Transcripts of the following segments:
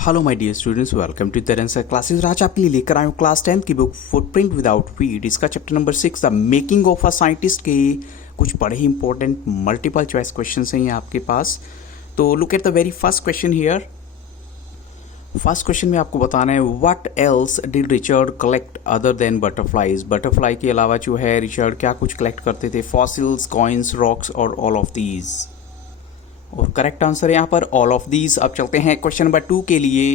Hello my dear students, welcome to Taran sir classes. आज आपके लिए लेकर आया हूँ क्लास 10 की बुक फुटप्रिंट विदाउट वीड। इसका chapter number 6 the making of a scientist के कुछ बड़े ही इंपॉर्टेंट मल्टीपल चॉइस क्वेश्चंस हैं आपके पास। तो look at the very first question here. First question में आपको बताना है what else did Richard collect other than butterflies. Butterfly के अलावा जो है रिचर्ड क्या कुछ कलेक्ट करते थे? फॉसिल्स, कॉइन्स, रॉक्स और ऑल ऑफ दीज। और करेक्ट आंसर है यहाँ पर ऑल ऑफ दीज। अब चलते हैं क्वेश्चन नंबर 2 के लिए।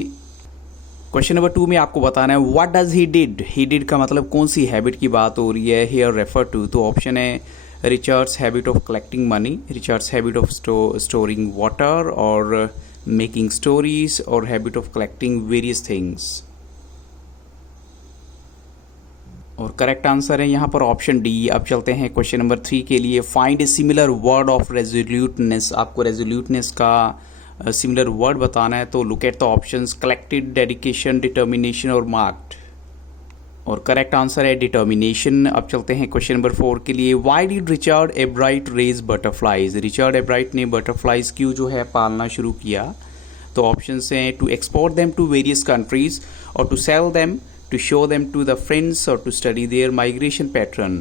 क्वेश्चन नंबर 2 में आपको बताना है what does he did. He did का मतलब कौन सी हैबिट की बात हो रही है? Here refer to. तो ऑप्शन है Richard's habit of collecting money, Richard's habit of storing water और मेकिंग स्टोरीज और habit of collecting various things. और करेक्ट आंसर है यहाँ पर ऑप्शन डी। अब चलते हैं क्वेश्चन नंबर 3 के लिए। Find a similar word of resoluteness. आपको रेजोल्यूटनेस का सिमिलर वर्ड बताना है। तो look at the options collected, dedication, determination और मार्क्ड। और करेक्ट आंसर है डिटर्मिनेशन। अब चलते हैं क्वेश्चन नंबर 4 के लिए। Why did Richard Ebright raise butterflies. Richard Ebright ने बटरफ्लाईज क्यों जो है पालना शुरू किया? तो ऑप्शन हैं to export them to various countries और to sell them, to show them to the friends or to study their migration pattern।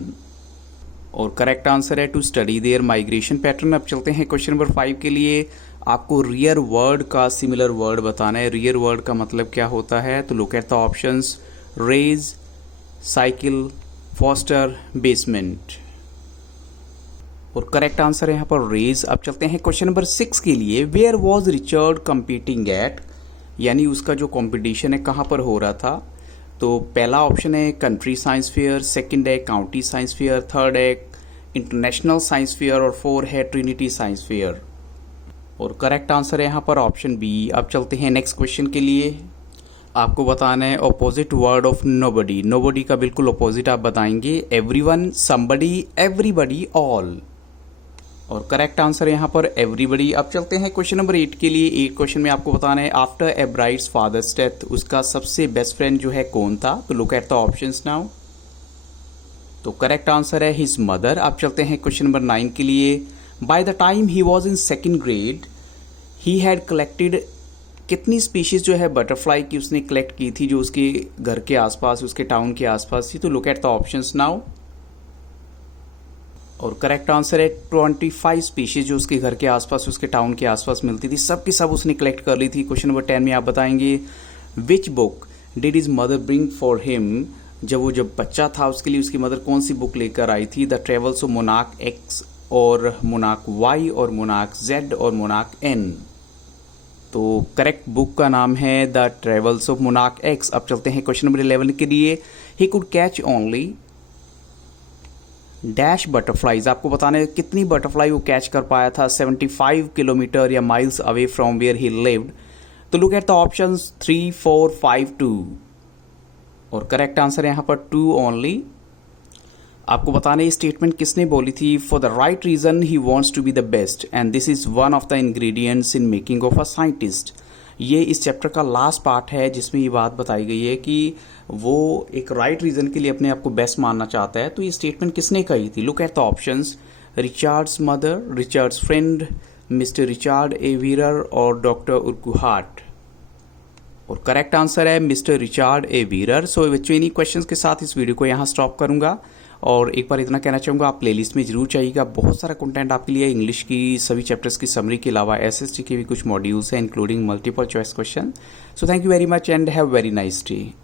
और करेक्ट आंसर है to study their migration pattern. अब चलते हैं क्वेश्चन नंबर 5 के लिए। आपको रियर वर्ड का सिमिलर वर्ड बताना है। रियर वर्ड का मतलब क्या होता है? तो look at the options raise, cycle, foster, basement. और करेक्ट आंसर है यहाँ पर रेज। अब चलते हैं क्वेश्चन नंबर 6 के लिए। Where was Richard competing at, यानी उसका जो कॉम्पिटिशन है कहाँ पर हो रहा था? तो पहला ऑप्शन है कंट्री साइंस फेयर, सेकंड है काउंटी साइंस फेयर, थर्ड है इंटरनेशनल साइंस फेयर और 4 है ट्रिनिटी साइंस फेयर। और करेक्ट आंसर है यहाँ पर ऑप्शन बी। अब चलते हैं नेक्स्ट क्वेश्चन के लिए। आपको बताना है opposite word of nobody. Nobody का बिल्कुल अपोजिट आप बताएंगे। Everyone, somebody, everybody, all. और करेक्ट आंसर है यहाँ पर एवरीबडी। अब चलते हैं क्वेश्चन नंबर 8 के लिए। 8 क्वेश्चन में आपको बताना है आफ्टर एब्राइट्स फादर्स डेथ उसका सबसे बेस्ट फ्रेंड जो है कौन था? तो look at the options now. तो करेक्ट आंसर है हिज मदर। अब चलते हैं क्वेश्चन नंबर 9 के लिए। By the time he was in second grade he had collected, कितनी स्पीशीज जो है बटरफ्लाई की उसने कलेक्ट की थी जो उसके घर के आसपास, उसके टाउन के आसपास थी? तो look at the options now. और करेक्ट आंसर है 25 स्पीशीज जो उसके घर के आसपास, उसके टाउन के आसपास मिलती थी, सब की सब उसने कलेक्ट कर ली थी। क्वेश्चन नंबर 10 में आप बताएंगे which book did his mother bring for him. जब बच्चा था उसके लिए उसकी मदर कौन सी बुक लेकर आई थी? The travels of monarch x और मोनार्क वाई और मोनार्क जेड और मोनार्क एन। तो करेक्ट बुक का नाम है the travels of monarch x. अब चलते हैं क्वेश्चन नंबर 11 के लिए। He could catch only dash butterflies. आपको बताना है कितनी बटरफ्लाई वो कैच कर पाया था 75 किलोमीटर या miles away from where he lived. तो लुक एट द ऑप्शंस 3, 4, 5, 2। और करेक्ट आंसर है यहाँ पर 2 ओनली। आपको बताना है ये स्टेटमेंट किसने बोली थी? For the right reason he wants to be the best and this is one of the ingredients in making of a scientist. ये इस चैप्टर का लास्ट पार्ट है जिसमें ये बात बताई गई है कि वो एक राइट रीजन के लिए अपने आप को बेस्ट मानना चाहता है। तो ये स्टेटमेंट किसने कही थी? Look at the options Richard's mother, Richard's friend, mister Richard A Weaver और डॉक्टर उर्कुहार्ट। और करेक्ट आंसर है mister Richard A Weaver. So बच्चों इन्हीं क्वेश्चंस के साथ इस वीडियो को यहाँ स्टॉप करूंगा और एक बार इतना कहना चाहूँगा आप प्लेलिस्ट में जरूर चाहिएगा। बहुत सारा कंटेंट आपके लिए इंग्लिश की सभी चैप्टर्स की समरी के अलावा एसएसटी के भी कुछ मॉड्यूल्स हैं including multiple choice question. So thank you very much and have very nice day.